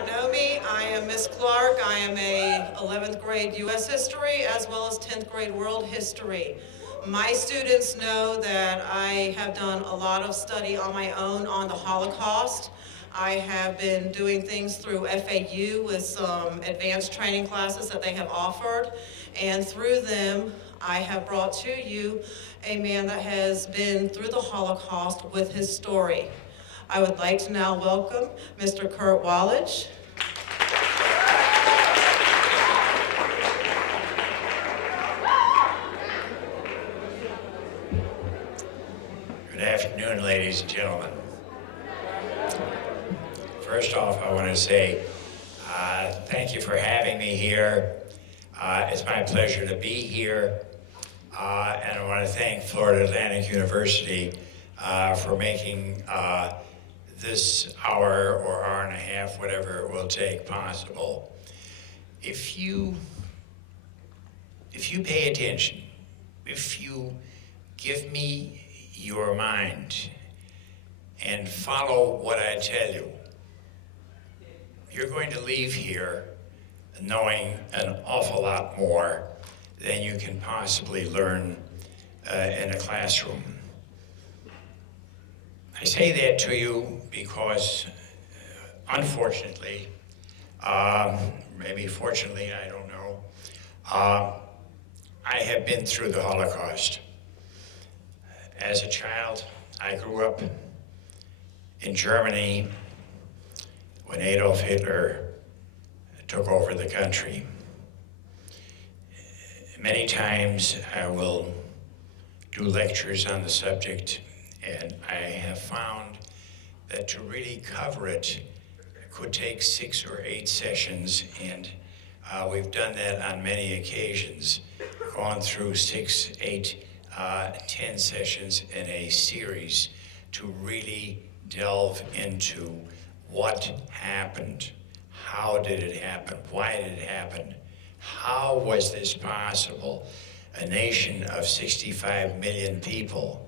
not know me, I am Miss Clark. I am a 11th grade U.S. history as well as 10th grade world history. My students know that I have done a lot of study on my own on the Holocaust. I have been doing things through FAU with some advanced training classes that they have offered, and through them I have brought to you a man that has been through the Holocaust with his story. I would like to now welcome Mr. Kurt Wallach. Good afternoon, ladies and gentlemen. First off, I want to say thank you for having me here. It's my pleasure to be here. And I want to thank Florida Atlantic University for making this hour or hour and a half, whatever it will take, possible. If you pay attention, if you give me your mind and follow what I tell you, you're going to leave here knowing an awful lot more than you can possibly learn in a classroom. I say that to you because, unfortunately, maybe fortunately, I don't know, I have been through the Holocaust. As a child, I grew up in Germany when Adolf Hitler took over the country. Many times I will do lectures on the subject, and I have found that to really cover it could take 6 or 8 sessions, and we've done that on many occasions, gone through 6, 8, 10 sessions in a series to really delve into what happened, how did it happen, why did it happen, how was this possible? A nation of 65 million people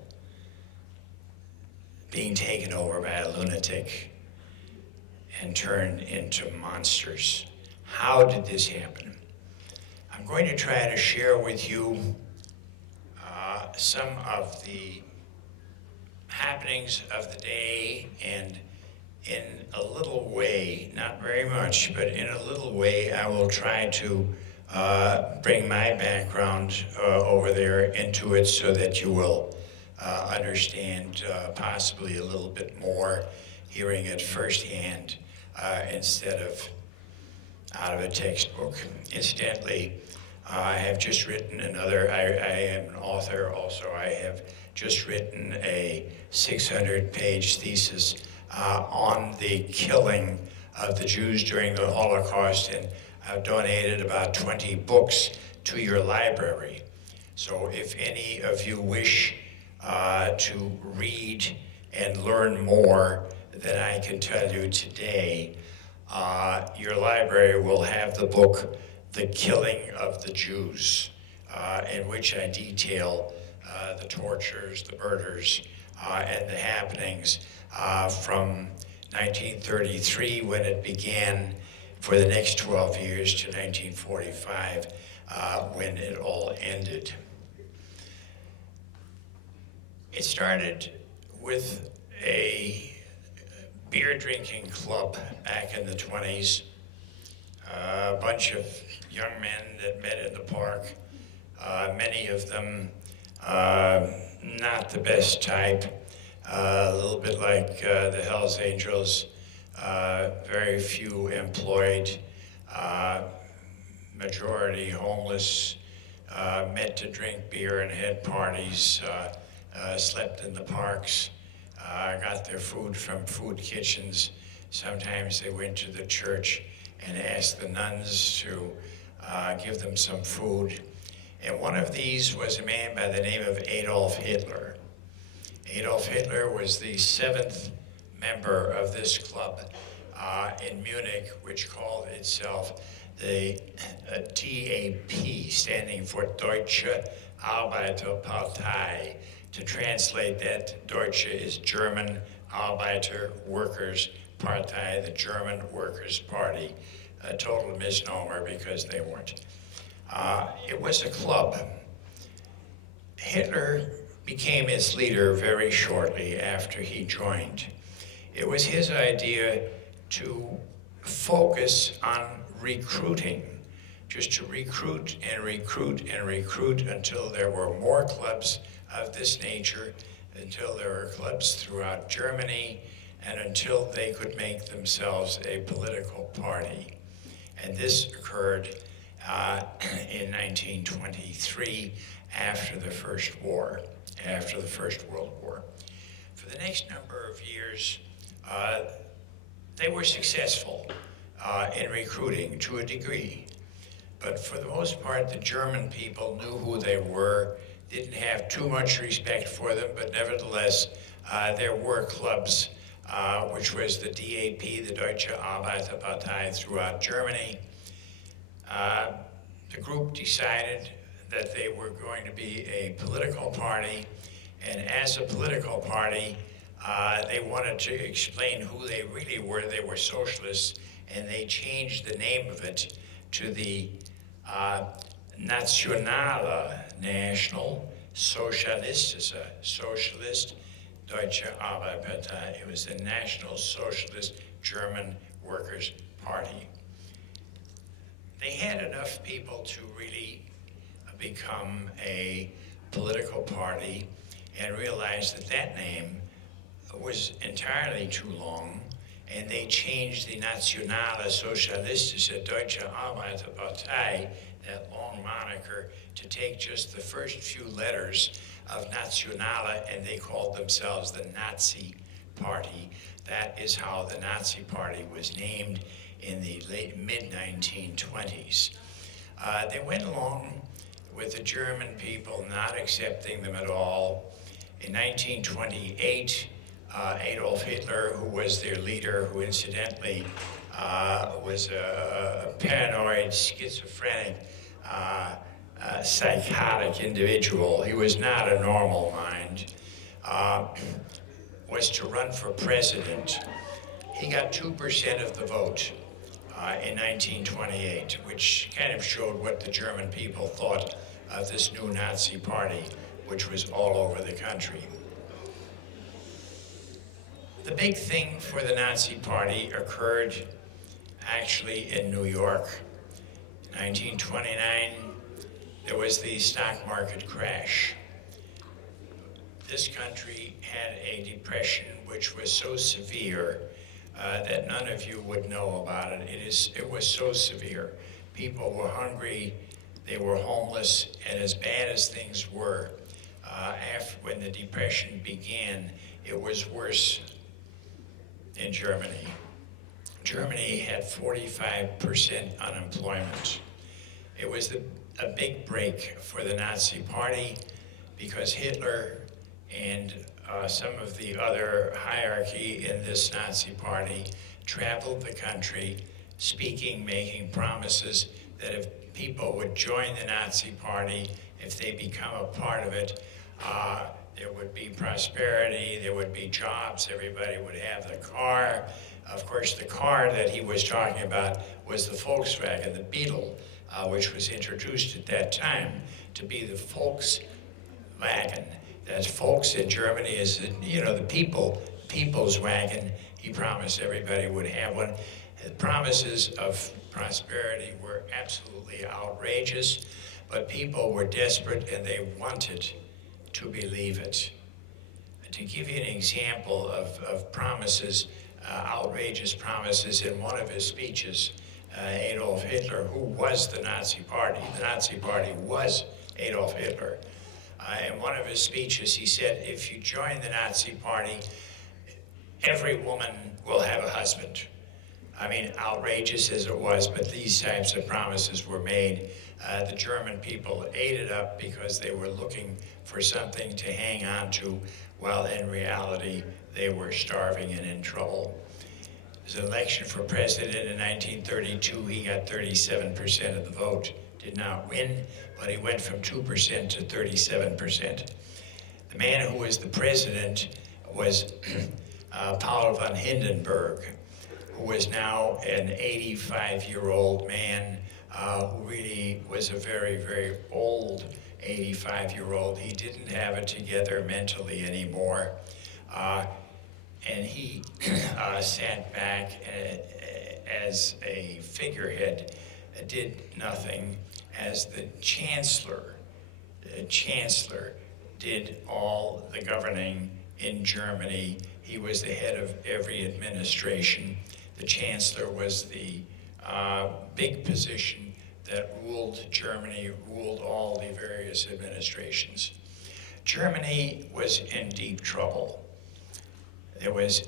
being taken over by a lunatic and turned into monsters. How did this happen? I'm going to try to share with you some of the happenings of the day, and in a little way, not very much, but in a little way, I will try to bring my background over there into it so that you will understand possibly a little bit more, hearing it firsthand instead of out of a textbook. Incidentally, I have just written another, I am an author also. I have just written a 600-page thesis on the killing of the Jews during the Holocaust, and I've donated about 20 books to your library. So if any of you wish to read and learn more than I can tell you today, your library will have the book, The Killing of the Jews, in which I detail the tortures, the murders, and the happenings from 1933, when it began, for the next 12 years to 1945, when it all ended. It started with a beer drinking club back in the 20s. A bunch of young men that met in the park, many of them not the best type, a little bit like the Hells Angels, very few employed, majority homeless, met to drink beer and had parties, slept in the parks, got their food from food kitchens. Sometimes they went to the church and asked the nuns to give them some food. And one of these was a man by the name of Adolf Hitler. Adolf Hitler was the 7th member of this club in Munich, which called itself the DAP, standing for Deutsche Arbeiterpartei. To translate that, Deutsche is German, Arbeiter, workers, Partei, the German Workers' Party, a total misnomer because they weren't. It was a club. Hitler became its leader very shortly after he joined. It was his idea to focus on recruiting, just to recruit and recruit and recruit until there were more clubs of this nature, until there were clubs throughout Germany, and until they could make themselves a political party. And this occurred in 1923 after the First World War. For the next number of years, they were successful in recruiting to a degree. But for the most part, the German people knew who they were, didn't have too much respect for them, but nevertheless, there were clubs, which was the DAP, the Deutsche Arbeiterpartei, throughout Germany. The group decided that they were going to be a political party, and as a political party, they wanted to explain who they really were. They were socialists, and they changed the name of it to the Nationale, National Sozialistische, Socialist Deutsche Arbeiterpartei. It was the National Socialist German Workers' Party. They had enough people to really become a political party and realized that that name was entirely too long, and they changed the Nationale Sozialistische Deutsche Arbeiterpartei, that long moniker, to take just the first few letters of Nationale, and they called themselves the Nazi Party. That is how the Nazi Party was named in the mid-1920s. They went along with the German people not accepting them at all. In 1928, Adolf Hitler, who was their leader, who incidentally was a paranoid, schizophrenic, psychotic individual, he was not a normal mind, was to run for president. He got 2% of the vote in 1928, which kind of showed what the German people thought of this new Nazi party, which was all over the country. The big thing for the Nazi Party occurred actually in New York. In 1929, there was the stock market crash. This country had a depression which was so severe that none of you would know about it. It was so severe. People were hungry, they were homeless, and as bad as things were, when the depression began, it was worse in Germany. Germany had 45% unemployment. It was a big break for the Nazi Party because Hitler and some of the other hierarchy in this Nazi Party traveled the country speaking, making promises that if people would join the Nazi Party, if they become a part of it, there would be prosperity, there would be jobs, everybody would have the car. Of course, the car that he was talking about was the Volkswagen, the Beetle, which was introduced at that time to be the Volkswagen. That Volks in Germany is, the people's wagon. He promised everybody would have one. The promises of prosperity were absolutely outrageous, but people were desperate and they wanted to believe it. To give you an example of promises, outrageous promises, in one of his speeches, Adolf Hitler, who was the Nazi Party was Adolf Hitler. In one of his speeches, he said, if you join the Nazi Party, every woman will have a husband. I mean, outrageous as it was, but these types of promises were made. The German people ate it up because they were looking for something to hang on to, while in reality, they were starving and in trouble. There was an election for president in 1932. He got 37% of the vote. Did not win, but he went from 2% to 37%. The man who was the president was Paul von Hindenburg. who was now an 85-year-old man, who really was a very, very old 85-year-old. He didn't have it together mentally anymore. And he sat back as a figurehead, did nothing, as the chancellor. The chancellor did all the governing in Germany. He was the head of every administration. The chancellor was the big position that ruled Germany, ruled all the various administrations. Germany was in deep trouble. There was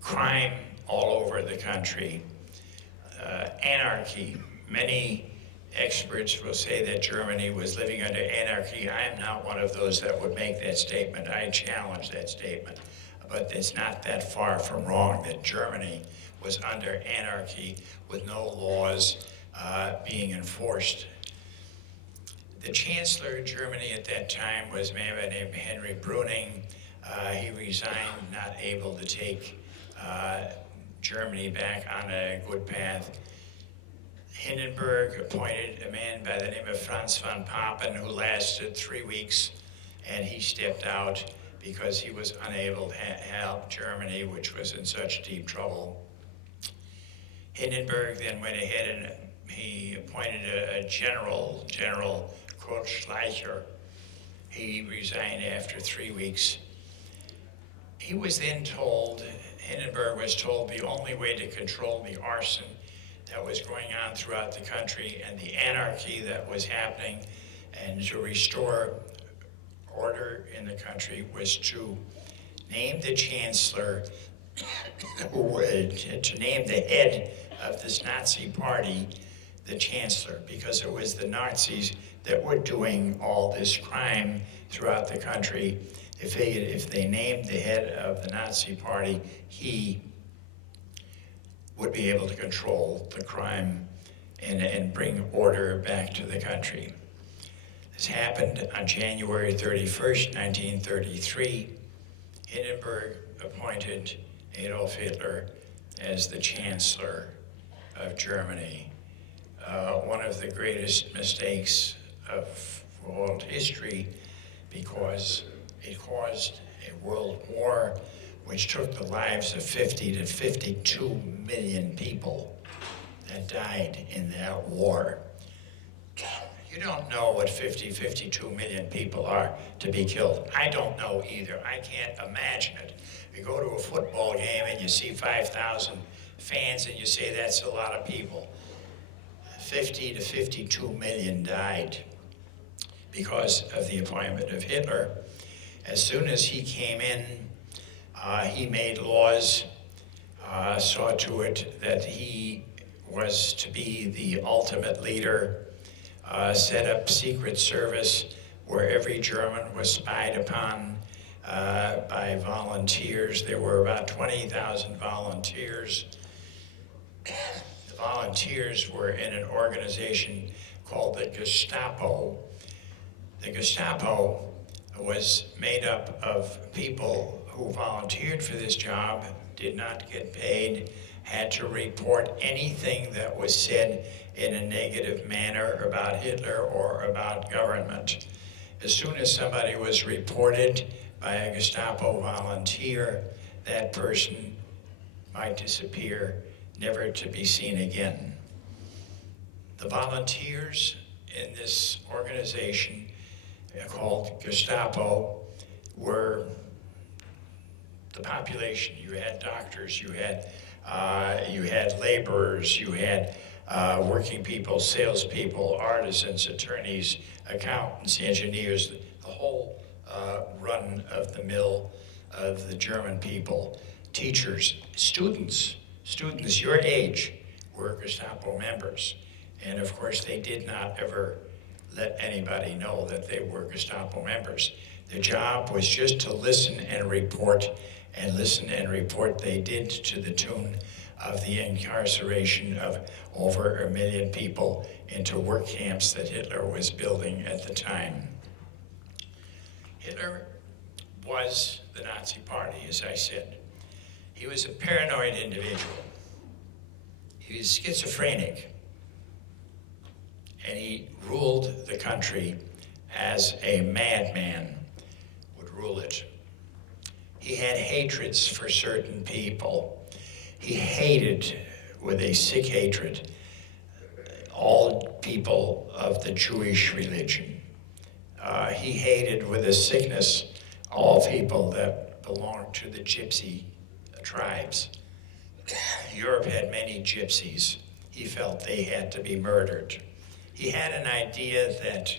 crime all over the country, anarchy. Many experts will say that Germany was living under anarchy. I am not one of those that would make that statement. I challenge that statement. But it's not that far from wrong that Germany was under anarchy with no laws being enforced. The chancellor of Germany at that time was a man named Henry Brüning. He resigned, not able to take Germany back on a good path. Hindenburg appointed a man by the name of Franz von Papen, who lasted 3 weeks, and he stepped out because he was unable to help Germany, which was in such deep trouble. Hindenburg then went ahead and he appointed a general, General Kurt Schleicher. He resigned after 3 weeks. He was then told, Hindenburg was told, the only way to control the arson that was going on throughout the country and the anarchy that was happening and to restore order in the country was to name the chancellor, to name the head of this Nazi party the chancellor, because it was the Nazis that were doing all this crime throughout the country. If they named the head of the Nazi party, he would be able to control the crime and bring order back to the country. This happened on January 31st, 1933. Hindenburg appointed Adolf Hitler as the Chancellor of Germany. One of the greatest mistakes of world history, because it caused a world war which took the lives of 50 to 52 million people that died in that war. You don't know what 52 million people are to be killed. I don't know either. I can't imagine it. You go to a football game and you see 5,000 fans and you say that's a lot of people. 50 to 52 million died because of the appointment of Hitler. As soon as he came in, he made laws, saw to it that he was to be the ultimate leader, set up secret service where every German was spied upon by volunteers. There were about 20,000 volunteers. The volunteers were in an organization called the Gestapo. The Gestapo was made up of people who volunteered for this job, did not get paid, had to report anything that was said in a negative manner about Hitler or about government. As soon as somebody was reported by a Gestapo volunteer, that person might disappear, never to be seen again. The volunteers in this organization called Gestapo were the population. You had doctors, you had laborers, you had working people, salespeople, artisans, attorneys, accountants, engineers, the whole run of the mill of the German people, teachers, students your age were Gestapo members. And of course, they did not ever let anybody know that they were Gestapo members. Their job was just to listen and report, and listen and report they did to the tune of the incarceration of over 1 million people into work camps that Hitler was building at the time. Hitler was the Nazi Party, as I said. He was a paranoid individual. He was schizophrenic. And he ruled the country as a madman would rule it. He had hatreds for certain people. He hated, with a sick hatred, all people of the Jewish religion. He hated with a sickness all people that belonged to the gypsy tribes. Europe had many gypsies. He felt they had to be murdered. He had an idea that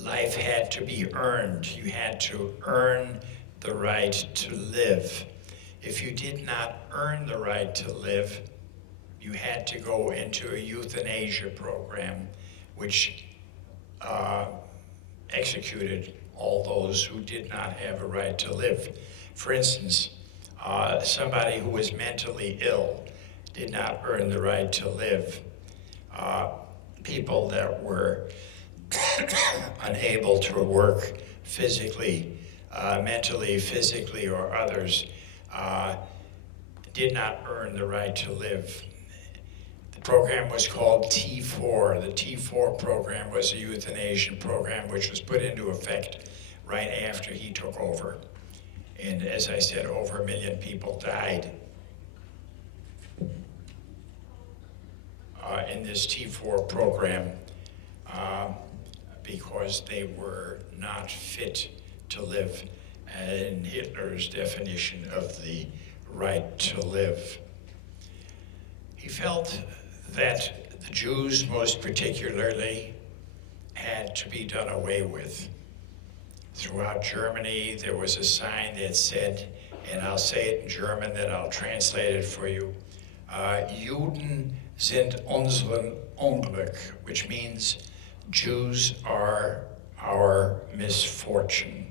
life had to be earned. You had to earn the right to live. If you did not earn the right to live, you had to go into a euthanasia program, which executed all those who did not have a right to live. For instance, somebody who was mentally ill did not earn the right to live. People that were unable to work physically, mentally, physically, or others, did not earn the right to live. The program was called T4. The T4 program was a euthanasia program which was put into effect right after he took over. And as I said, over 1 million people died in this T4 program because they were not fit to live in Hitler's definition of the right to live. He felt that the Jews, most particularly, had to be done away with. Throughout Germany, there was a sign that said, and I'll say it in German, then I'll translate it for you, Juden sind unseren Unglück, which means Jews are our misfortune.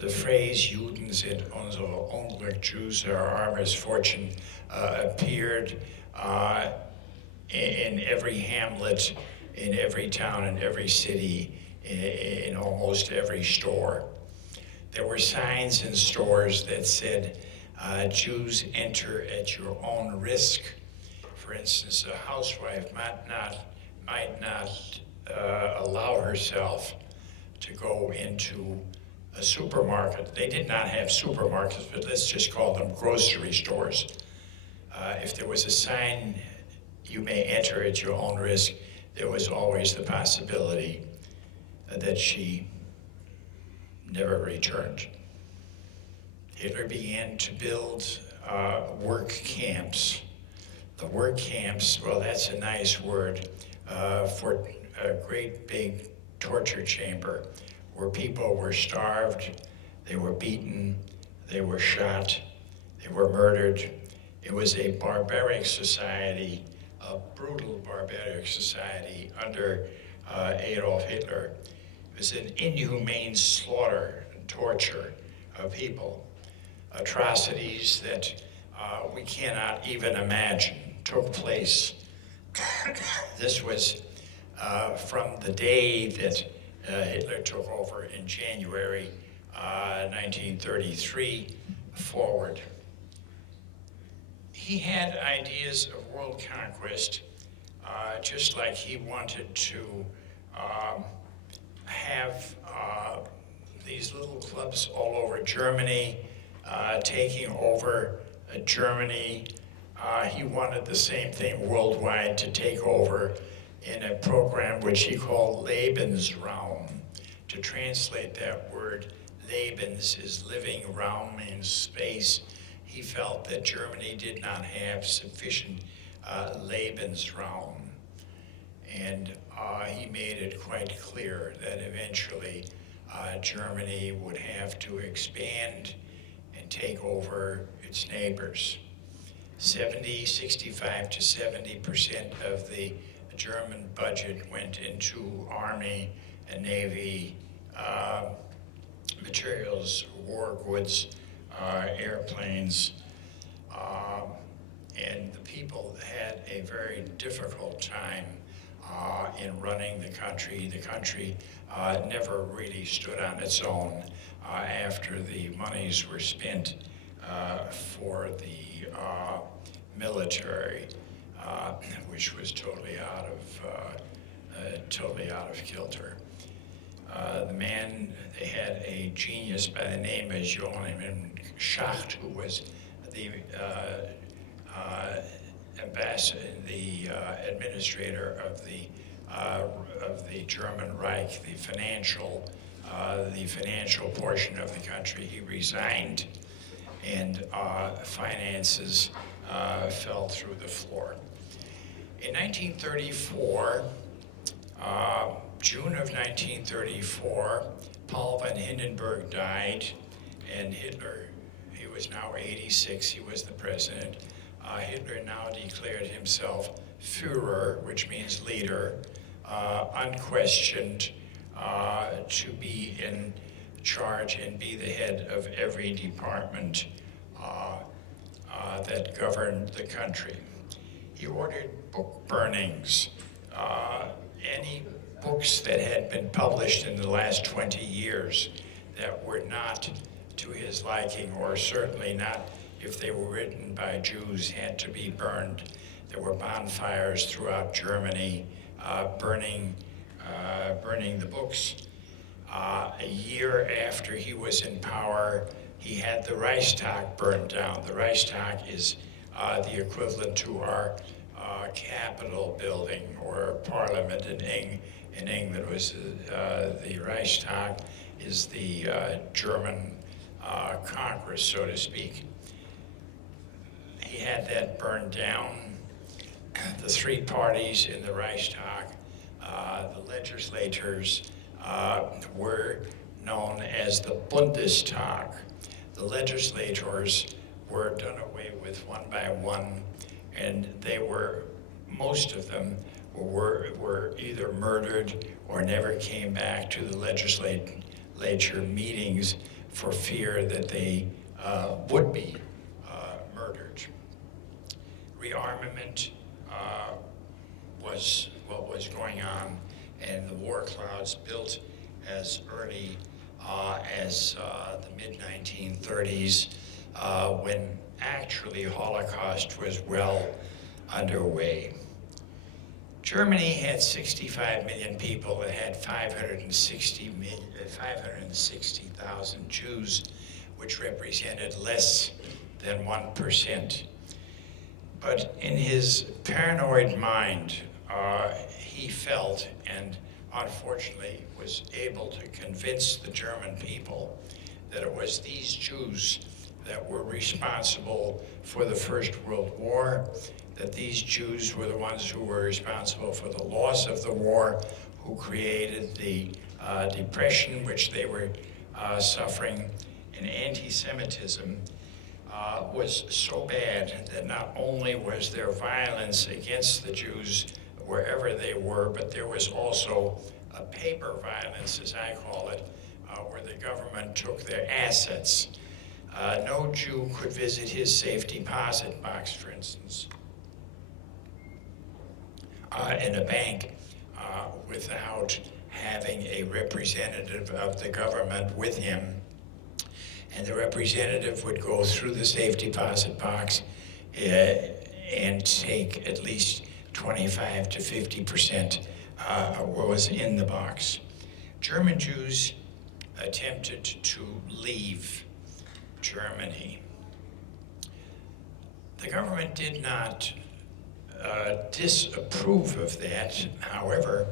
The phrase Juden sind unser Unglück, Jews are our misfortune, appeared in every hamlet, in every town, in every city, in almost every store. There were signs in stores that said, Jews enter at your own risk. For instance, a housewife might not allow herself to go into a supermarket. They did not have supermarkets, but let's just call them grocery stores. If there was a sign, you may enter at your own risk, there was always the possibility that she never returned. Hitler began to build work camps. The work camps, well, that's a nice word for a great big torture chamber where people were starved, they were beaten, they were shot, they were murdered. It was a barbaric society, a brutal barbaric society under Adolf Hitler. It was an inhumane slaughter and torture of people. Atrocities that we cannot even imagine took place. This was from the day that Hitler took over in January 1933 forward. He had ideas of world conquest, just like he wanted to have these little clubs all over Germany, taking over Germany. He wanted the same thing worldwide, to take over in a program which he called Lebensraum. To translate that word, Lebens is living, Raum means space. He felt that Germany did not have sufficient Lebensraum. And he made it quite clear that eventually Germany would have to expand and take over its neighbors. 65 to 70% of the German budget went into army and navy materials, war goods, airplanes, and the people had a very difficult time in running the country. The country never really stood on its own after the monies were spent for the military, which was totally out of kilter. The man, they had a genius by the name of Johann Schacht, who was the administrator of the German Reich, the financial portion of the country. He resigned, and finances fell through the floor. In 1934, June of 1934, Paul von Hindenburg died, and Hitler, he was now 86, he was the president. Hitler now declared himself Führer, which means leader, unquestioned, to be in charge and be the head of every department that governed the country. He ordered book burnings. Any books that had been published in the last 20 years that were not to his liking, or certainly not if they were written by Jews, had to be burned. There were bonfires throughout Germany, burning the books. A year after he was in power, he had the Reichstag burned down. The Reichstag is the equivalent to our Capitol building or Parliament in England. Was the Reichstag is the German Congress, so to speak. He had that burned down. The three parties in the Reichstag, the legislators, were known as the Bundestag. The legislators were done away with one by one, and most of them were either murdered or never came back to the legislature meetings for fear that they would be murdered. Rearmament was what was going on, and the war clouds built as early as the mid-1930s, when actually Holocaust was well underway. Germany had 65 million people. It had 560,000 Jews, which represented less than 1%. But in his paranoid mind, he felt, and unfortunately was able to convince the German people, that it was these Jews that were responsible for the First World War, that these Jews were the ones who were responsible for the loss of the war, who created the depression which they were suffering. And anti-Semitism was so bad that not only was there violence against the Jews wherever they were, but there was also a paper violence, as I call it, where the government took their assets. No Jew could visit his safe deposit box, for instance, in a bank without having a representative of the government with him. And the representative would go through the safe deposit box and take at least 25 to 50% what was in the box. German Jews attempted to leave Germany. The government did not disapprove of that. However,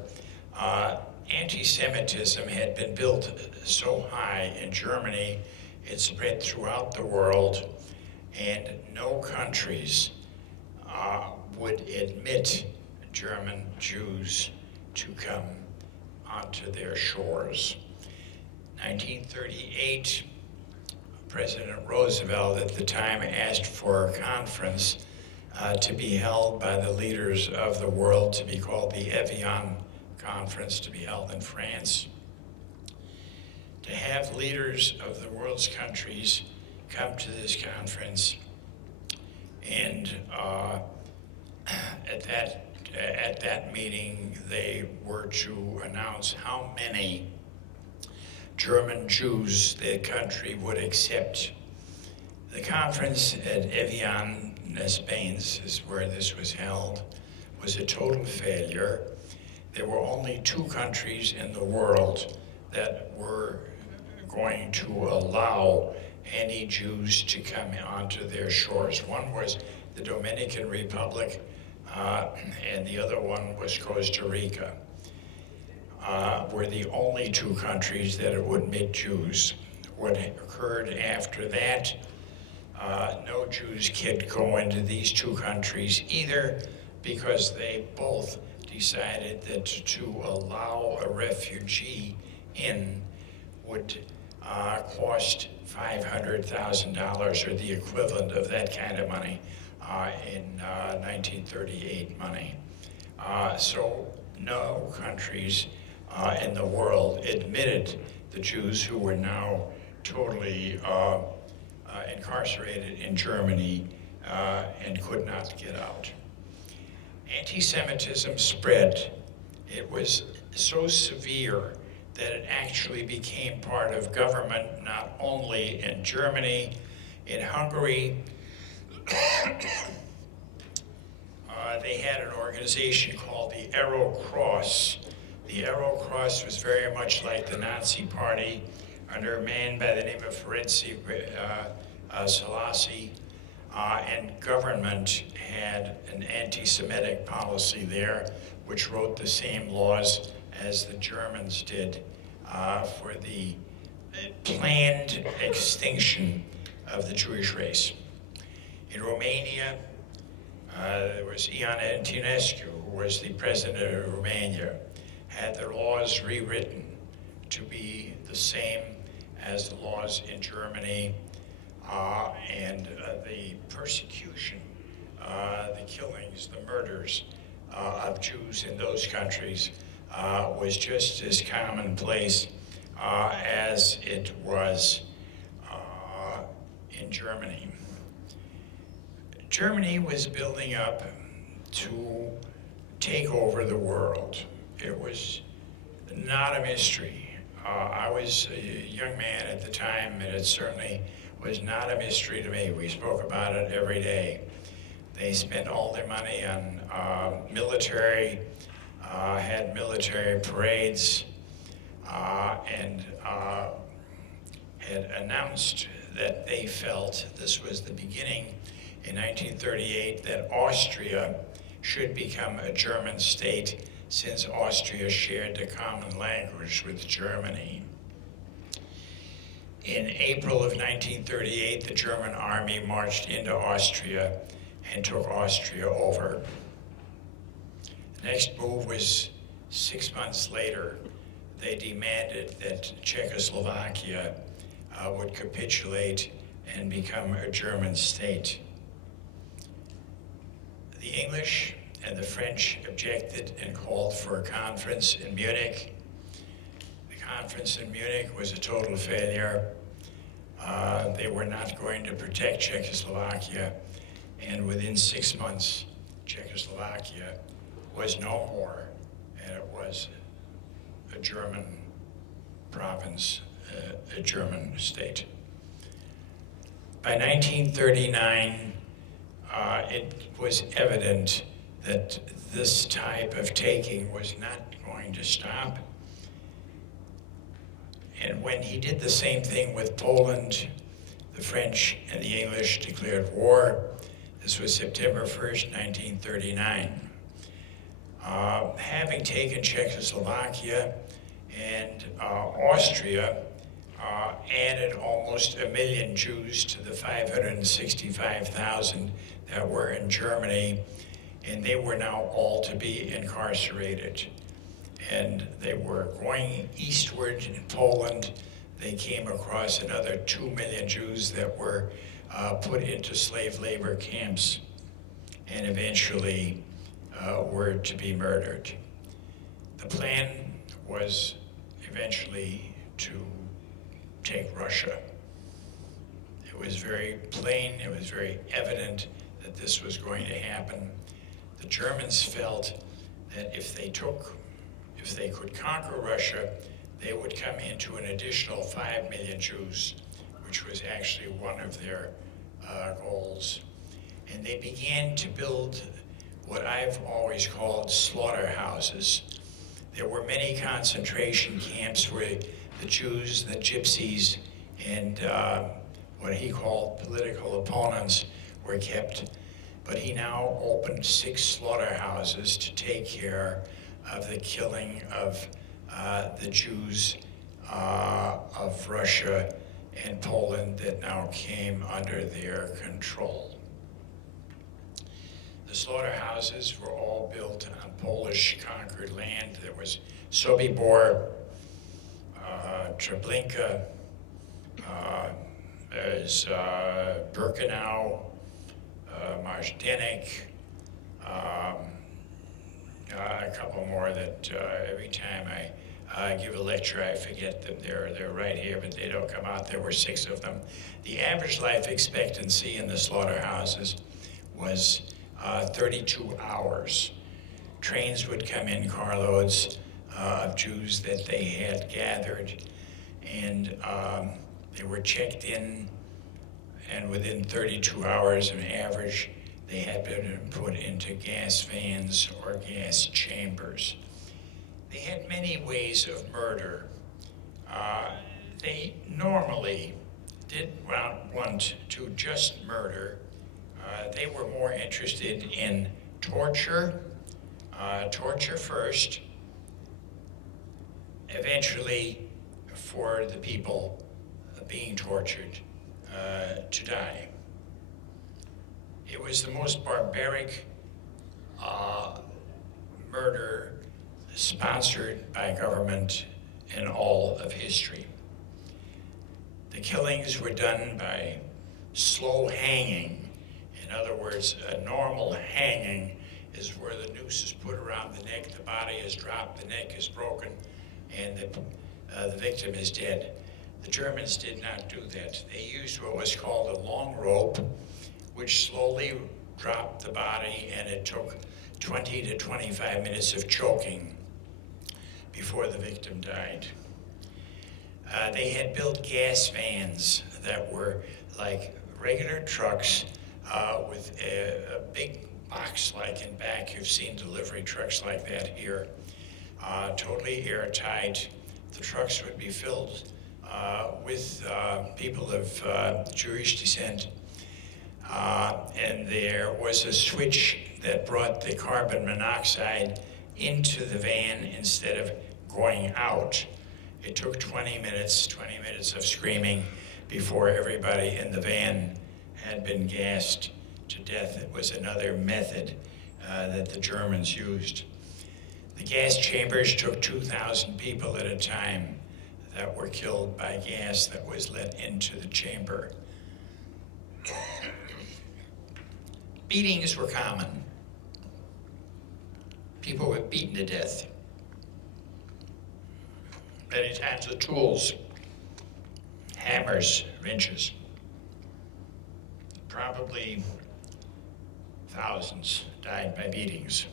anti-Semitism had been built so high in Germany, it spread throughout the world, and no countries would admit German Jews to come onto their shores. 1938, President Roosevelt at the time asked for a conference to be held by the leaders of the world, to be called the Evian Conference, to be held in France, to have leaders of the world's countries come to this conference. And at that meeting, they were to announce how many German Jews the country would accept. The conference at Evian, Spain, is where this was held, was a total failure. There were only 2 countries in the world that were going to allow any Jews to come onto their shores. One was the Dominican Republic, and the other one was Costa Rica. Were the only 2 countries that would admit Jews. What occurred after that, no Jews could go into these 2 countries either, because they both decided that to allow a refugee in would cost $500,000 or the equivalent of that kind of money in 1938 money. So no countries in the world admitted the Jews who were now totally incarcerated in Germany and could not get out. Anti-Semitism spread. It was so severe that it actually became part of government, not only in Germany, in Hungary. They had an organization called the Arrow Cross. The Arrow Cross was very much like the Nazi Party under a man by the name of Ferenc Selassie, and government had an anti-Semitic policy there, which wrote the same laws as the Germans did for the planned extinction of the Jewish race. In Romania, there was Ion Antonescu, who was the president of Romania, had the laws rewritten to be the same as the laws in Germany, and the persecution, the killings, the murders of Jews in those countries was just as commonplace as it was in Germany. Germany was building up to take over the world. It was not a mystery. I was a young man at the time, and it certainly was not a mystery to me. We spoke about it every day. They spent all their money on military, had military parades, and had announced that they felt this was the beginning in 1938 that Austria should become a German state, since Austria shared a common language with Germany. In April of 1938, the German army marched into Austria and took Austria over. The next move was 6 months later. They demanded that Czechoslovakia would capitulate and become a German state. The English and the French objected and called for a conference in Munich. The conference in Munich was a total failure. They were not going to protect Czechoslovakia, and within 6 months, Czechoslovakia was no more, and it was a German province, a German state. By 1939, it was evident that this type of taking was not going to stop. And when he did the same thing with Poland, the French and the English declared war. This was September 1st, 1939. Having taken Czechoslovakia and Austria, added almost 1 million Jews to the 565,000 that were in Germany, and they were now all to be incarcerated. And they were going eastward in Poland. They came across another 2 million Jews that were put into slave labor camps and eventually were to be murdered. The plan was eventually to take Russia. It was very plain, it was very evident that this was going to happen. The Germans felt that if they could conquer Russia, they would come into an additional 5 million Jews, which was actually one of their goals. And they began to build what I've always called slaughterhouses. There were many concentration camps where the Jews, the Gypsies, and what he called political opponents were kept. But he now opened 6 slaughterhouses to take care of the killing of the Jews of Russia and Poland that now came under their control. The slaughterhouses were all built on Polish conquered land. There was Sobibor, Treblinka, there's Birkenau, Majdanek, a couple more that every time I give a lecture I forget them. They're right here, but they don't come out. There were 6 of them. The average life expectancy in the slaughterhouses was 32 hours. Trains would come in, carloads of Jews that they had gathered, and they were checked in, and within 32 hours on average, they had been put into gas vans or gas chambers. They had many ways of murder. They normally did not want to just murder. They were more interested in torture, torture first, eventually for the people being tortured to die. It was the most barbaric murder sponsored by government in all of history. The killings were done by slow hanging. In other words, a normal hanging is where the noose is put around the neck, the body is dropped, the neck is broken, and the victim is dead. The Germans did not do that. They used what was called a long rope, which slowly dropped the body, and it took 20 to 25 minutes of choking before the victim died. They had built gas vans that were like regular trucks with a big box-like in back. You've seen delivery trucks like that here. Totally airtight. The trucks would be filled with people of Jewish descent. And there was a switch that brought the carbon monoxide into the van instead of going out. It took 20 minutes of screaming before everybody in the van had been gassed to death. It was another method that the Germans used. The gas chambers took 2,000 people at a time that were killed by gas that was let into the chamber. Beatings were common. People were beaten to death. Many times with tools, hammers, wrenches. Probably thousands died by beatings.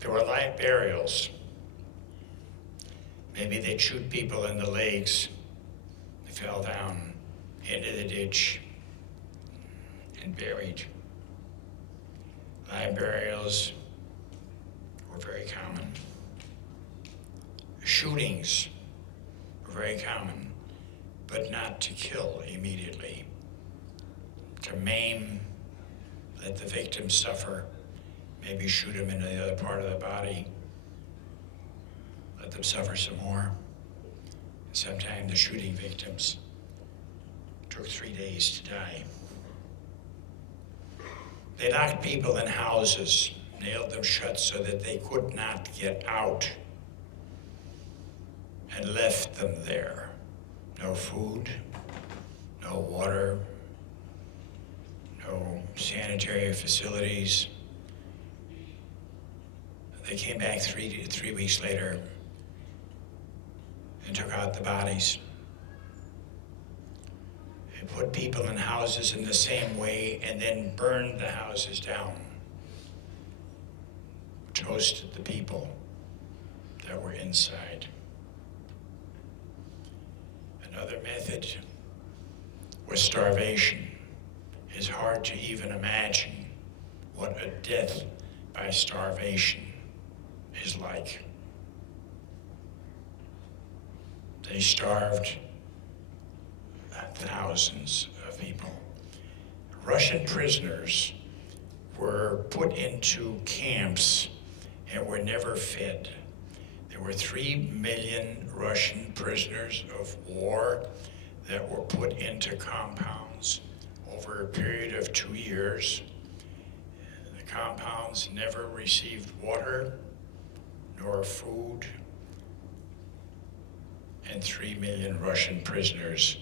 There were live burials. Maybe they'd shoot people in the legs. They fell down into the ditch and buried. Live burials were very common. Shootings were very common, but not to kill immediately. To maim, let the victim suffer, maybe shoot him into the other part of the body, let them suffer some more. Sometimes the shooting victims took 3 days to die. They locked people in houses, nailed them shut so that they could not get out, and left them there. No food, no water, no sanitary facilities. They came back three weeks later and took out the bodies. They put people in houses in the same way and then burned the houses down. Toasted the people that were inside. Another method was starvation. It's hard to even imagine what a death by starvation is like. They starved thousands of people. Russian prisoners were put into camps and were never fed. There were 3 million Russian prisoners of war that were put into compounds over a period of 2 years. The compounds never received water nor food, and 3 million Russian prisoners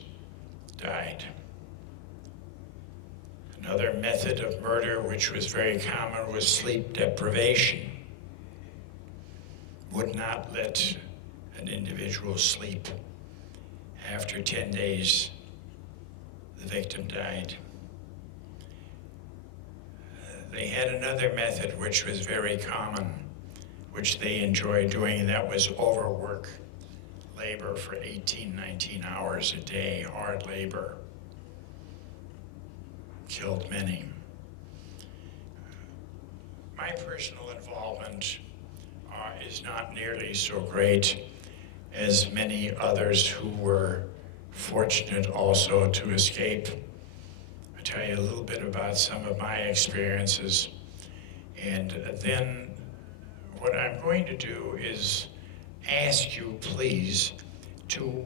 died. Another method of murder which was very common was sleep deprivation. Would not let an individual sleep. After 10 days, the victim died. They had another method which was very common, which they enjoyed doing, and that was overwork. Labor for 18, 19 hours a day, hard labor. Killed many. My personal involvement is not nearly so great as many others who were fortunate also to escape. I'll tell you a little bit about some of my experiences, and then what I'm going to do is ask you, please, to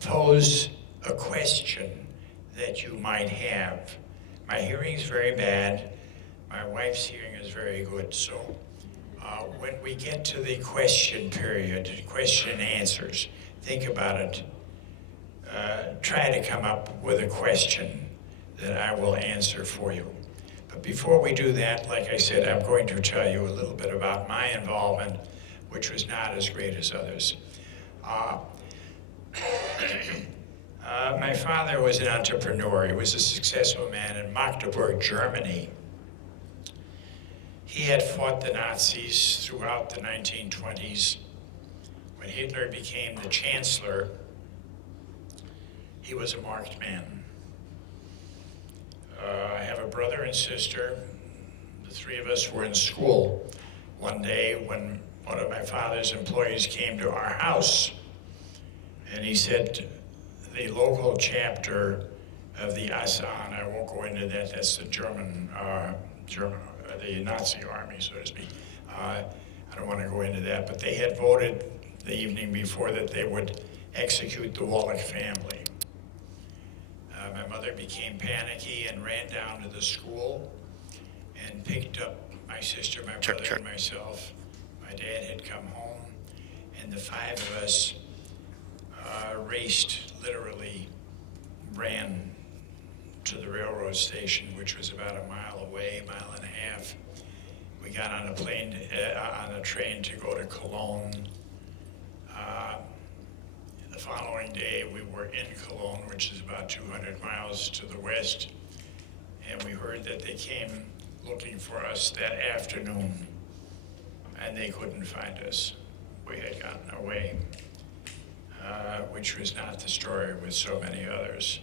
pose a question that you might have. My hearing is very bad. My wife's hearing is very good. So when we get to the question period, question and answers, think about it. Try to come up with a question that I will answer for you. But before we do that, like I said, I'm going to tell you a little bit about my involvement, which was not as great as others. My father was an entrepreneur. He was a successful man in Magdeburg, Germany. He had fought the Nazis throughout the 1920s. When Hitler became the chancellor, he was a marked man. I have a brother and sister. The 3 of us were in school one day when one of my father's employees came to our house, and he said, the local chapter of the Asan, I won't go into that, that's the the Nazi army, so to speak. I don't want to go into that, but they had voted the evening before that they would execute the Wallach family. My mother became panicky and ran down to the school and picked up my sister, my brother, and myself. My dad had come home, and the 5 of us literally ran to the railroad station, which was about a mile away, a mile and a half. We got on a plane, on a train to go to Cologne. The following day, we were in Cologne, which is about 200 miles to the west, and we heard that they came looking for us that afternoon, and they couldn't find us. We had gotten away, which was not the story with so many others.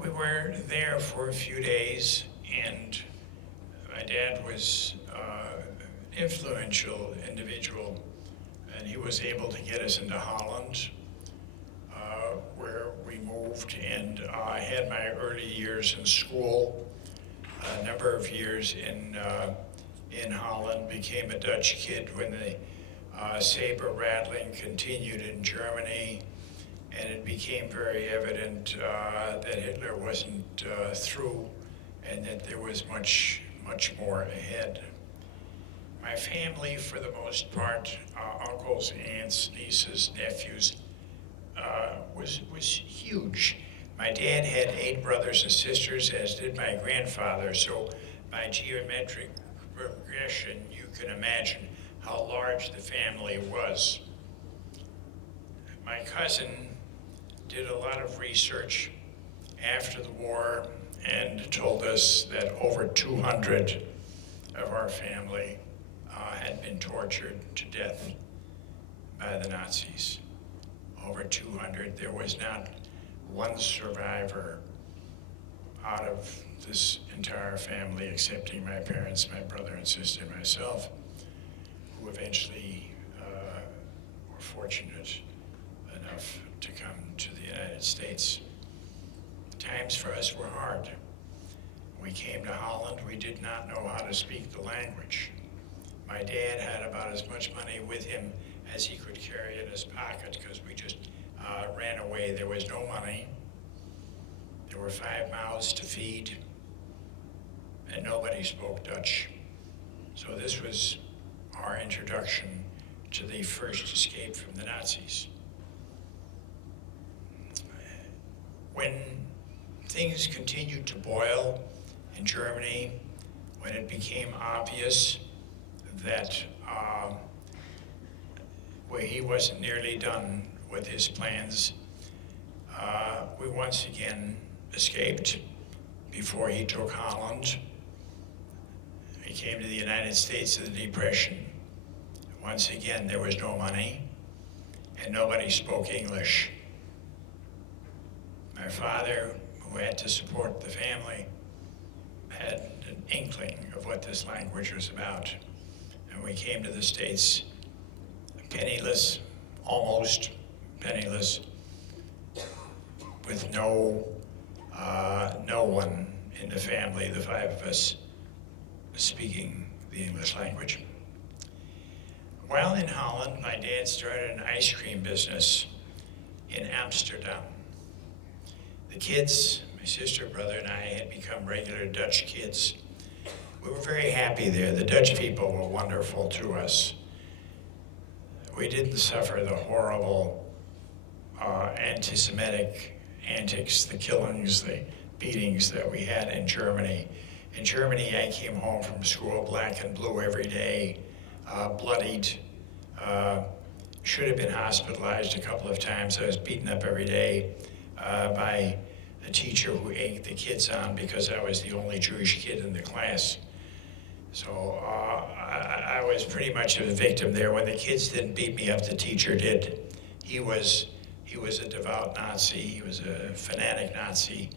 We were there for a few days, and my dad was an influential individual, and he was able to get us into Holland, where we moved, and I had my early years in school, a number of years in Holland, became a Dutch kid when the saber rattling continued in Germany, and it became very evident that Hitler wasn't through and that there was much more ahead. My family, for the most part, uncles, aunts, nieces, nephews, was huge. My dad had 8 brothers and sisters, as did my grandfather, so by geometric progression, you can imagine how large the family was. My cousin did a lot of research after the war and told us that over 200 of our family had been tortured to death by the Nazis. over 200. There was not one survivor out of this entire family, excepting my parents, my brother and sister, and myself, who eventually were fortunate enough to come to the United States. Times for us were hard. We came to Holland, we did not know how to speak the language. My dad had about as much money with him as he could carry in his pocket because we just ran away. There was no money. There were 5 mouths to feed, and nobody spoke Dutch. So this was our introduction to the first escape from the Nazis. When things continued to boil in Germany, when it became obvious that where he wasn't nearly done with his plans, we once again escaped before he took Holland. He came to the United States in the Depression. Once again, there was no money, and nobody spoke English. My father, who had to support the family, had an inkling of what this language was about. And we came to the States penniless, almost penniless, with no one in the family, the 5 of us, speaking the English language. While in Holland, my dad started an ice cream business in Amsterdam. The kids, my sister, brother, and I had become regular Dutch kids. We were very happy there. The Dutch people were wonderful to us. We didn't suffer the horrible anti-Semitic antics, the killings, the beatings that we had in Germany. In Germany, I came home from school black and blue every day, bloodied, should have been hospitalized a couple of times. I was beaten up every day by a teacher who egged the kids on because I was the only Jewish kid in the class. So I was pretty much a victim there. When the kids didn't beat me up, the teacher did. He was a devout Nazi. He was a fanatic Nazi,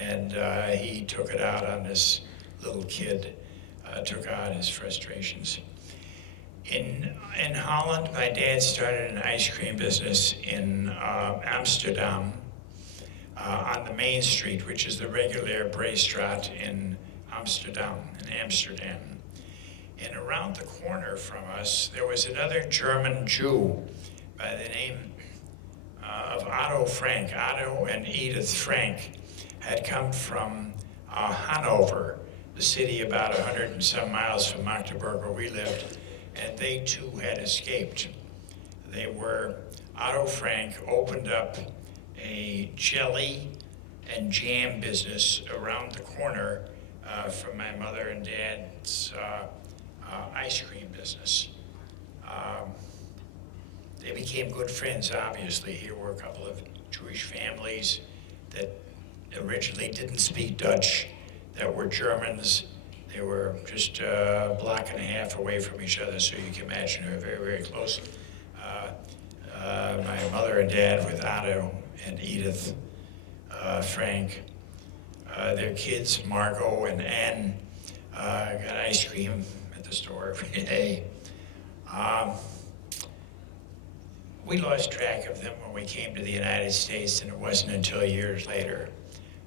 and he took it out on this little kid, took out his frustrations. In Holland, my dad started an ice cream business in Amsterdam, on the main street, which is the regular Breestraat in Amsterdam. And around the corner from us, there was another German Jew by the name of Otto Frank. Otto and Edith Frank had come from Hanover, the city about 100 and some miles from Magdeburg where we lived, and they too had escaped. Otto Frank opened up a jelly and jam business around the corner from my mother and dad's ice cream business. They became good friends, obviously. Here were a couple of Jewish families that originally didn't speak Dutch, that were Germans. They were just a block and a half away from each other, so you can imagine they were very, very close. My mother and dad with Otto and Edith Frank. Their kids, Margot and Anne, got ice cream at the store every day. We lost track of them when we came to the United States, and it wasn't until years later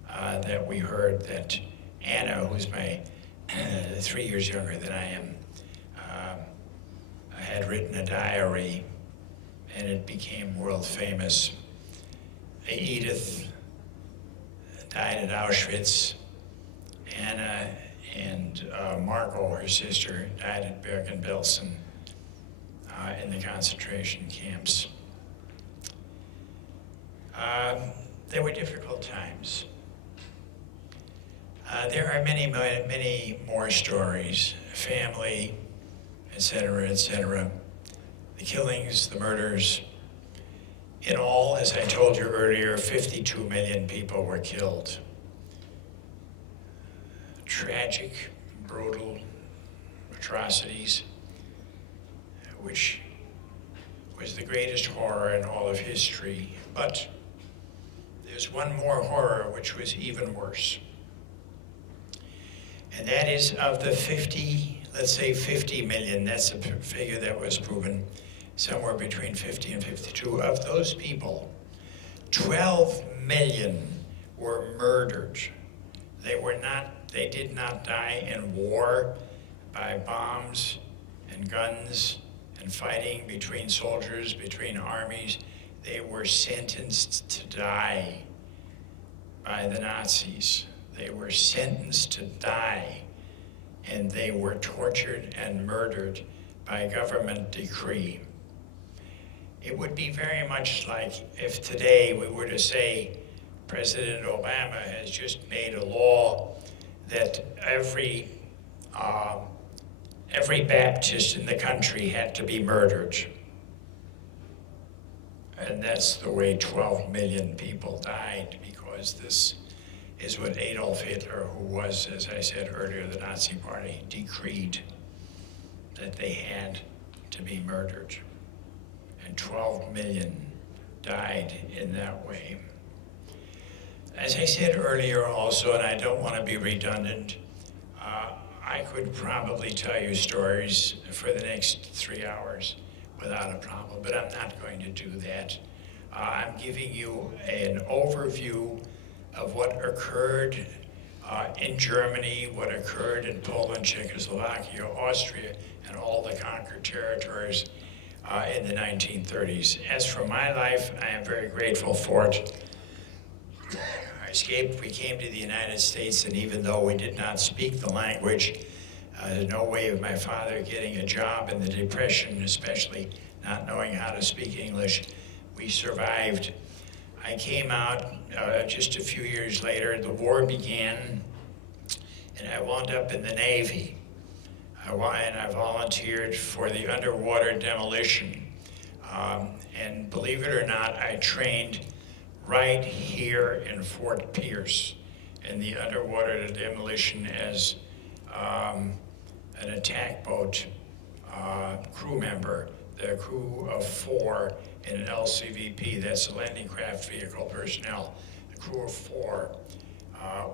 that we heard that Anna, who's 3 years younger than I am, had written a diary, and it became world famous. Edith died at Auschwitz. Anna and Margot, her sister, died at Bergen-Belsen in the concentration camps. There were difficult times. There are many, many more stories, family, etc., etc. The killings, the murders. In all, as I told you earlier, 52 million people were killed. Tragic, brutal atrocities, which was the greatest horror in all of history. But there's one more horror which was even worse. And that is of the 50, let's say 50 million, that's a figure that was proven, somewhere between 50 and 52, of those people, 12 million were murdered. They did not die in war by bombs and guns and fighting between soldiers, between armies. They were sentenced to die by the Nazis. They were sentenced to die, and they were tortured and murdered by government decree. It would be very much like if today we were to say President Obama has just made a law that every Baptist in the country had to be murdered. And that's the way 12 million people died, because this is what Adolf Hitler, who was, as I said earlier, the Nazi Party, decreed that they had to be murdered. And 12 million died in that way. As I said earlier also, and I don't want to be redundant, I could probably tell you stories for the next 3 hours without a problem, but I'm not going to do that. I'm giving you an overview of what occurred in Germany, what occurred in Poland, Czechoslovakia, Austria, and all the conquered territories in the 1930s. As for my life, I am very grateful for it. I escaped, we came to the United States, and even though we did not speak the language, there's no way of my father getting a job in the Depression, especially not knowing how to speak English. We survived. I came out just a few years later. The war began, and I wound up in the Navy. And I volunteered for the underwater demolition. And believe it or not, I trained right here in Fort Pierce in the underwater demolition as an attack boat crew member, the crew of 4 in an LCVP, that's a landing craft vehicle personnel, the crew of 4.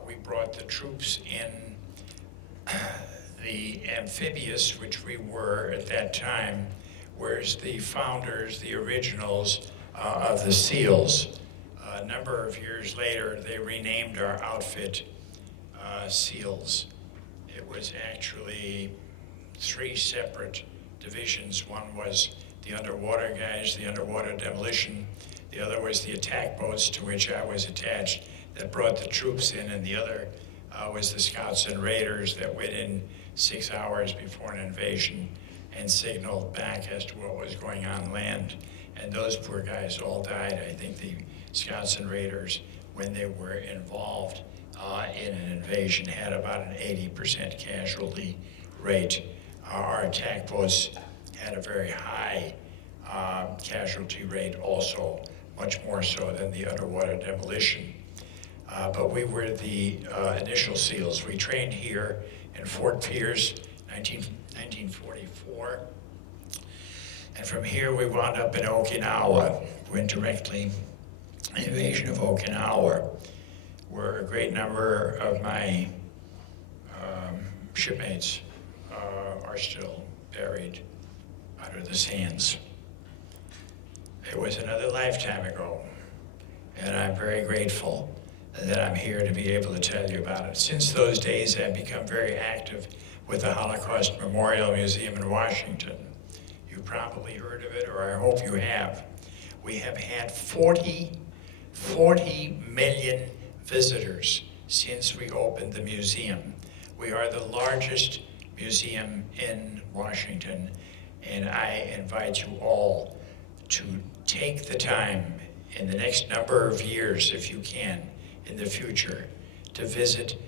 We brought the troops in the amphibious, which we were at that time, whereas the founders, the originals of the SEALs. A number of years later, they renamed our outfit SEALs. It was actually 3 separate divisions. One was the underwater guys, the underwater demolition. The other was the attack boats, to which I was attached, that brought the troops in, and the other was the scouts and raiders that went in 6 hours before an invasion and signaled back as to what was going on land. And those poor guys all died. I think the scouts and raiders, when they were involved in an invasion, had about an 80% casualty rate. Our attack boats had a very high casualty rate also, much more so than the underwater demolition. But we were the initial SEALs. We trained here in Fort Pierce, 1944. And from here we wound up in Okinawa, went directly. The invasion of Okinawa, where a great number of my shipmates are still buried under the sands. It was another lifetime ago, and I'm very grateful that I'm here to be able to tell you about it. Since those days, I've become very active with the Holocaust Memorial Museum in Washington. You probably heard of it, or I hope you have. We have had 40 million visitors since we opened the museum. We are the largest museum in Washington, and I invite you all to take the time in the next number of years, if you can, in the future, to visit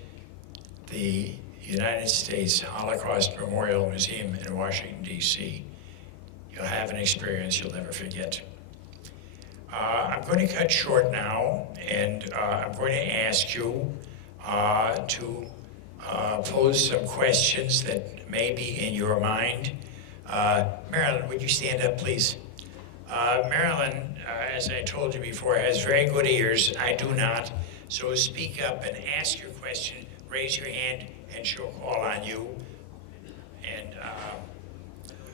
the United States Holocaust Memorial Museum in Washington, D.C. You'll have an experience you'll never forget. I'm going to cut short now, and I'm going to ask you to pose some questions that may be in your mind. Marilyn, would you stand up, please? Marilyn, as I told you before, has very good ears. I do not. So speak up and ask your question. Raise your hand, and she'll call on you. And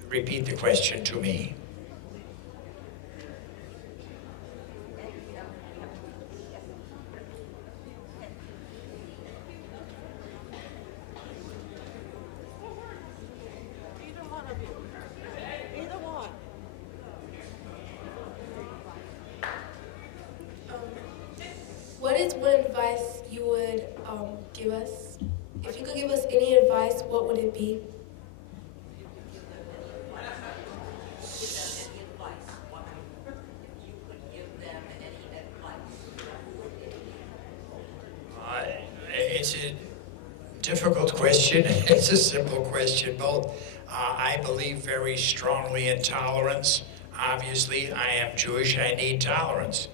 repeat the question to me. What is one advice you would give us? If you could give us any advice, what would it be? It's a difficult question. It's a simple question, both. I believe very strongly in tolerance. Obviously, I am Jewish. I need tolerance.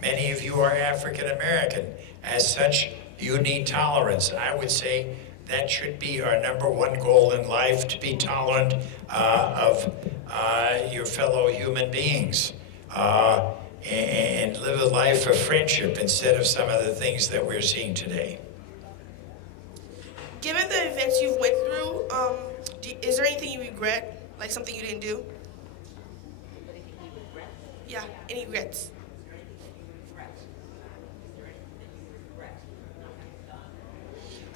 Many of you are African American. As such, you need tolerance. I would say that should be our number one goal in life, to be tolerant of your fellow human beings and live a life of friendship instead of some of the things that we're seeing today. Given the events you've went through, is there anything you regret, like something you didn't do? Yeah, any regrets?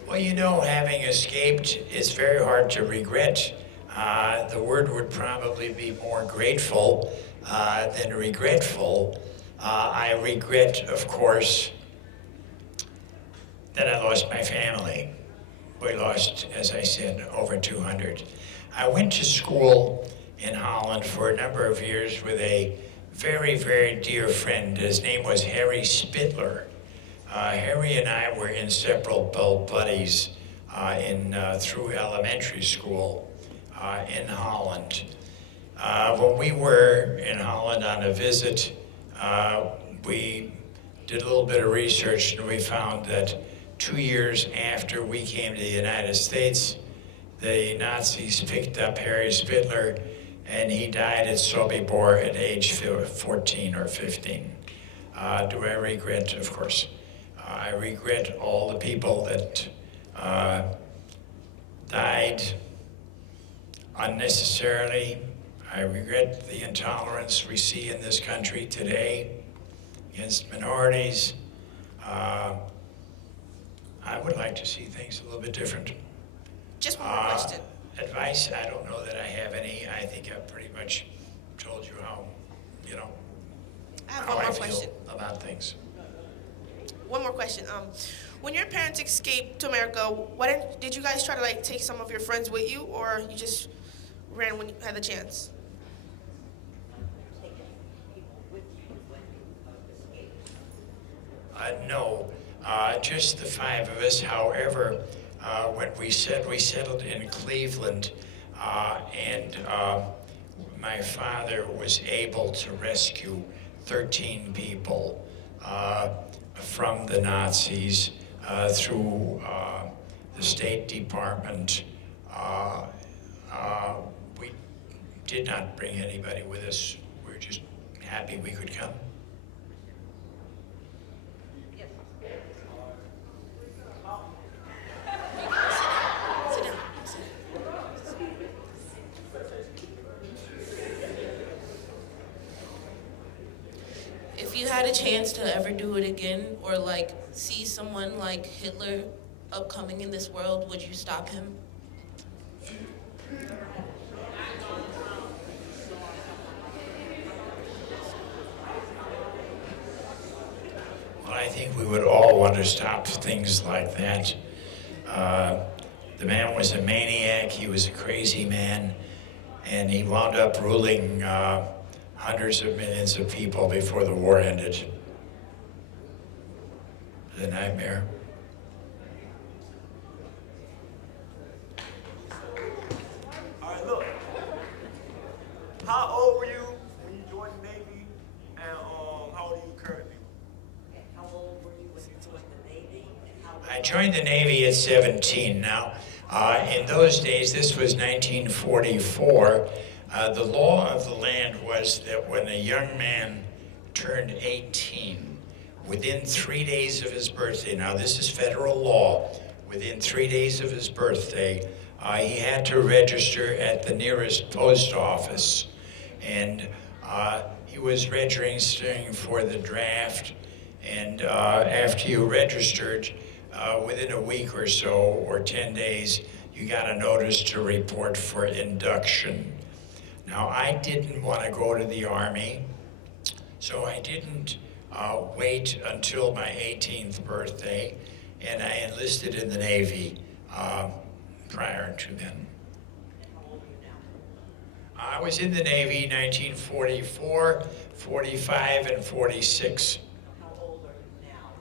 Well, you know, having escaped, it's very hard to regret. The word would probably be more grateful than regretful. I regret, of course, that I lost my family. We lost, as I said, over 200. I went to school in Holland for a number of years with a very, very dear friend. His name was Harry Spitler. Harry and I were inseparable buddies through elementary school in Holland. When we were in Holland on a visit, we did a little bit of research and we found that 2 years after we came to the United States, the Nazis picked up Harry Spitler and he died at Sobibor at age 14 or 15. Do I regret? Of course. I regret all the people that died unnecessarily. I regret the intolerance we see in this country today against minorities. I would like to see things a little bit different. Just one more question. Advice, I don't know that I have any. I think I've pretty much told you how, I have how one I more feel question. about things. One more question. When your parents escaped to America, did you guys try to take some of your friends with you, or you just ran when you had the chance? No, just the five of us. However, when we settled in Cleveland, and my father was able to rescue 13 people from the Nazis through the State Department. We did not bring anybody with us. We were just happy we could come. Sit down. If you had a chance to ever do it again, or see someone like Hitler upcoming in this world, would you stop him? Well, I think we would all want to stop things like that. The man was a maniac, he was a crazy man, and he wound up ruling hundreds of millions of people before the war ended. It was a nightmare. All right, look. How old were you when you joined the Navy, and how old are you currently? How old were you when you joined the Navy? I joined the Navy at 17. Now, in those days, this was 1944, The law of the land was that when a young man turned 18, within 3 days of his birthday, now this is federal law, within 3 days of his birthday, he had to register at the nearest post office. And he was registering for the draft. And after you registered, within a week or so, or 10 days, you got a notice to report for induction. Now, I didn't want to go to the Army, so I didn't wait until my 18th birthday, and I enlisted in the Navy prior to then. I was in the Navy 1944, 45, and 46. How old are you now?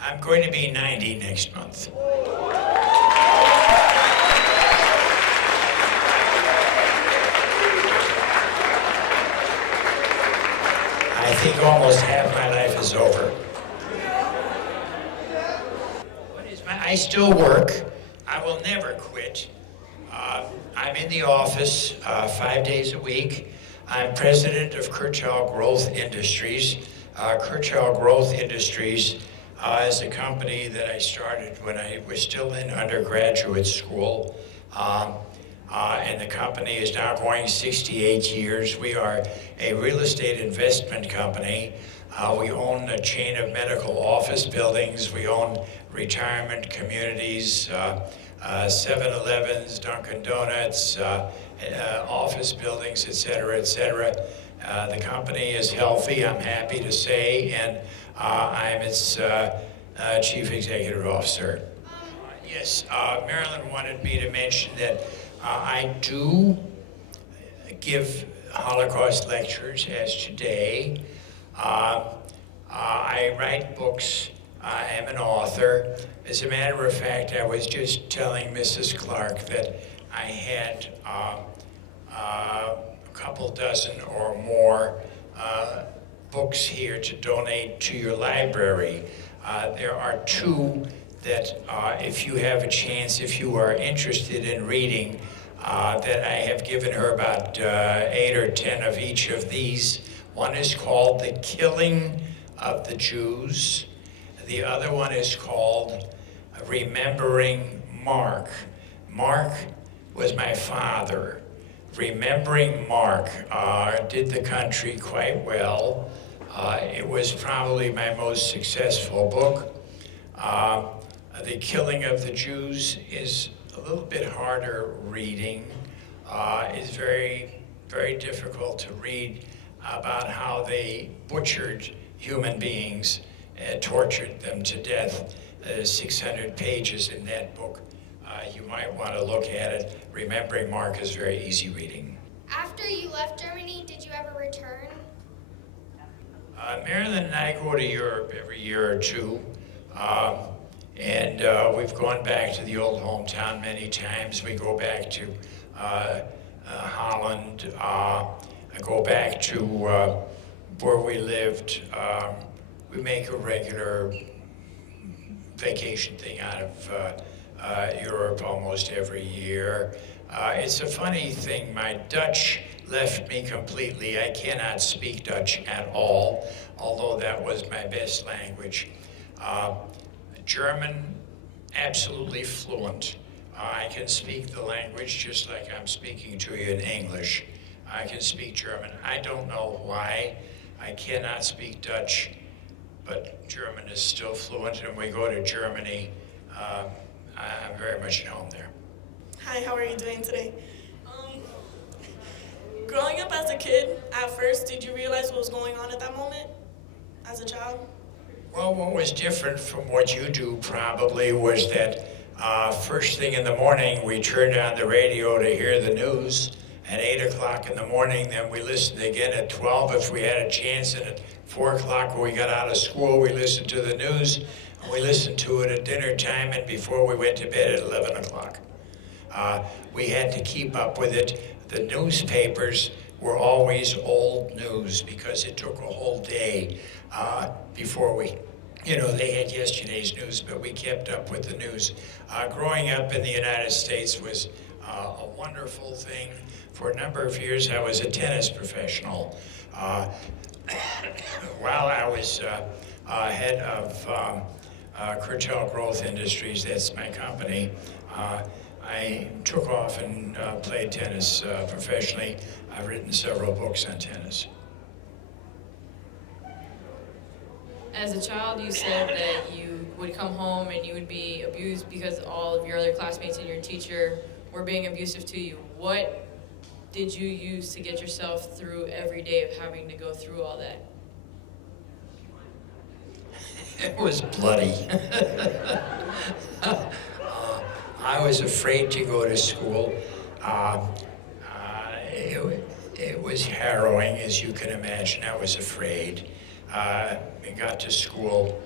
I'm going to be 90 next month. I think almost half my life is over. I still work. I will never quit. I'm in the office 5 days a week. I'm president of Kirchhoff Growth Industries. Kirchhoff Growth Industries is a company that I started when I was still in undergraduate school. And the company is now going 68 years. We are a real estate investment company. We own a chain of medical office buildings. We own retirement communities, 7-Elevens, Dunkin' Donuts, office buildings, et cetera, et cetera. The company is healthy, I'm happy to say, and I'm its chief executive officer. Yes, Marilyn wanted me to mention that I do give Holocaust lectures as today. I write books. I am an author. As a matter of fact, I was just telling Mrs. Clark that I had a couple dozen or more books here to donate to your library. There are two that if you have a chance, if you are interested in reading, that I have given her about 8 or 10 of each of these. One is called The Killing of the Jews. The other one is called Remembering Mark. Mark was my father. Remembering Mark did the country quite well. It was probably my most successful book. The Killing of the Jews is a little bit harder reading. It's very, very difficult to read about how they butchered human beings and tortured them to death. There's 600 pages in that book. You might want to look at it. Remembering Mark is very easy reading. After you left Germany, did you ever return? Marilyn and I go to Europe every year or two. And we've gone back to the old hometown many times. We go back to Holland. I go back to where we lived. We make a regular vacation thing out of Europe almost every year. It's a funny thing. My Dutch left me completely. I cannot speak Dutch at all, although that was my best language. German, absolutely fluent. I can speak the language just like I'm speaking to you in English. I can speak German. I don't know why I cannot speak Dutch, but German is still fluent, and we go to Germany. I'm very much at home there. Hi, how are you doing today? Growing up as a kid, at first, did you realize what was going on at that moment as a child? Well, what was different from what you do probably was that first thing in the morning, we turned on the radio to hear the news at 8 o'clock in the morning. Then we listened again at 12 if we had a chance. And at 4 o'clock when we got out of school, we listened to the news. And we listened to it at dinner time and before we went to bed at 11 o'clock. We had to keep up with it. The newspapers were always old news because it took a whole day before we, they had yesterday's news, but we kept up with the news. Growing up in the United States was a wonderful thing. For a number of years, I was a tennis professional. While I was head of Curtail Growth Industries, that's my company, I took off and played tennis professionally. I've written several books on tennis. As a child, you said that you would come home and you would be abused because all of your other classmates and your teacher were being abusive to you. What did you use to get yourself through every day of having to go through all that? It was bloody. I was afraid to go to school. It was harrowing, as you can imagine. I was afraid. I got to school.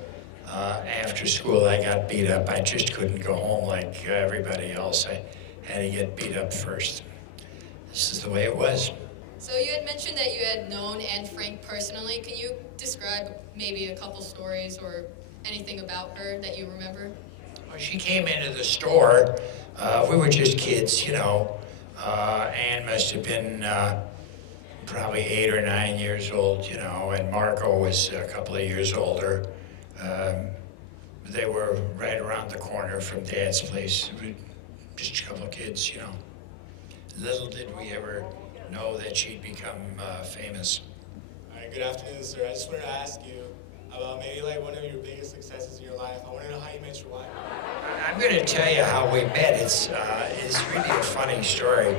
After school, I got beat up. I just couldn't go home like everybody else. I had to get beat up first. This is the way it was. So you had mentioned that you had known Anne Frank personally. Can you describe maybe a couple stories or anything about her that you remember? Well, she came into the store. We were just kids, you know. Anne must have been probably 8 or 9 years old, you know, and Marco was a couple of years older. They were right around the corner from Dad's place. Just a couple of kids, you know. Little did we ever know that she'd become famous. All right, good afternoon, sir. I just wanted to ask you about maybe like one of your biggest successes in your life. I want to know how you met your wife. I'm going to tell you how we met. It's really a funny story.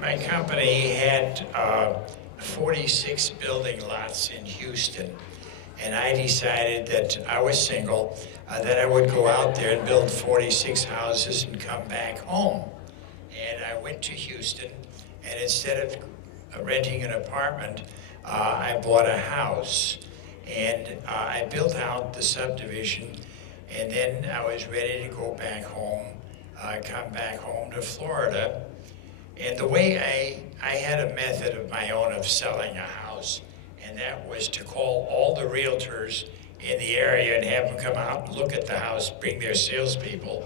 My company had 46 building lots in Houston, and I decided that I was single, that I would go out there and build 46 houses and come back home. And I went to Houston, and instead of renting an apartment, I bought a house. And I built out the subdivision, and then I was ready to go back home, come back home to Florida. And the way I had a method of my own of selling a house, and that was to call all the realtors in the area and have them come out and look at the house, bring their salespeople,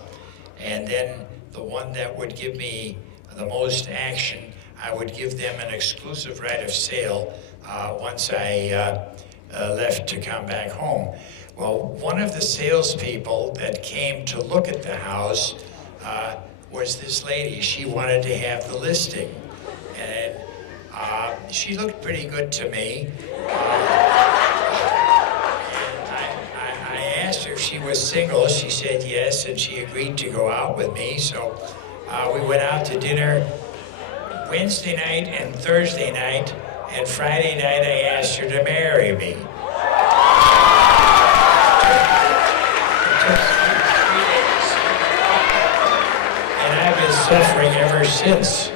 and then the one that would give me the most action, I would give them an exclusive right of sale once I left to come back home. Well, one of the salespeople that came to look at the house was this lady. She wanted to have the listing, and she looked pretty good to me. I asked her if she was single. She said yes, and she agreed to go out with me. So we went out to dinner Wednesday night and Thursday night, and Friday night I asked her to marry me. And I've been suffering ever since.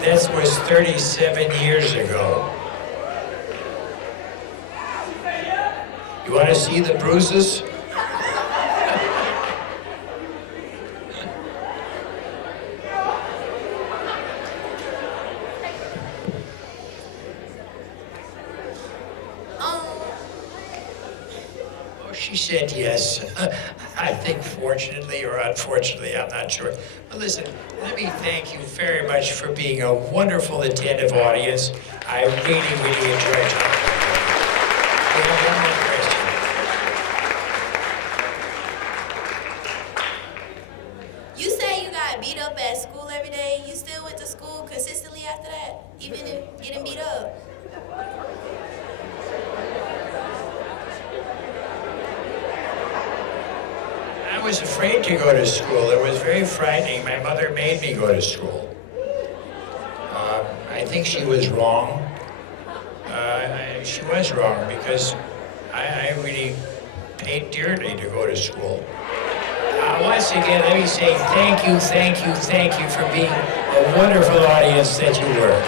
That was 37 years ago. You want to see the bruises? She said yes. I think fortunately or unfortunately, I'm not sure. But listen, let me thank you very much for being a wonderful, attentive audience. I really, really enjoyed talking to you. We have one more question. You say you got beat up at school every day. You still went to school consistently after that, even if getting beat up? I was afraid to go to school. It was very frightening. My mother made me go to school. I think she was wrong. She was wrong because I really paid dearly to go to school. Once again, let me say thank you for being a wonderful audience that you were.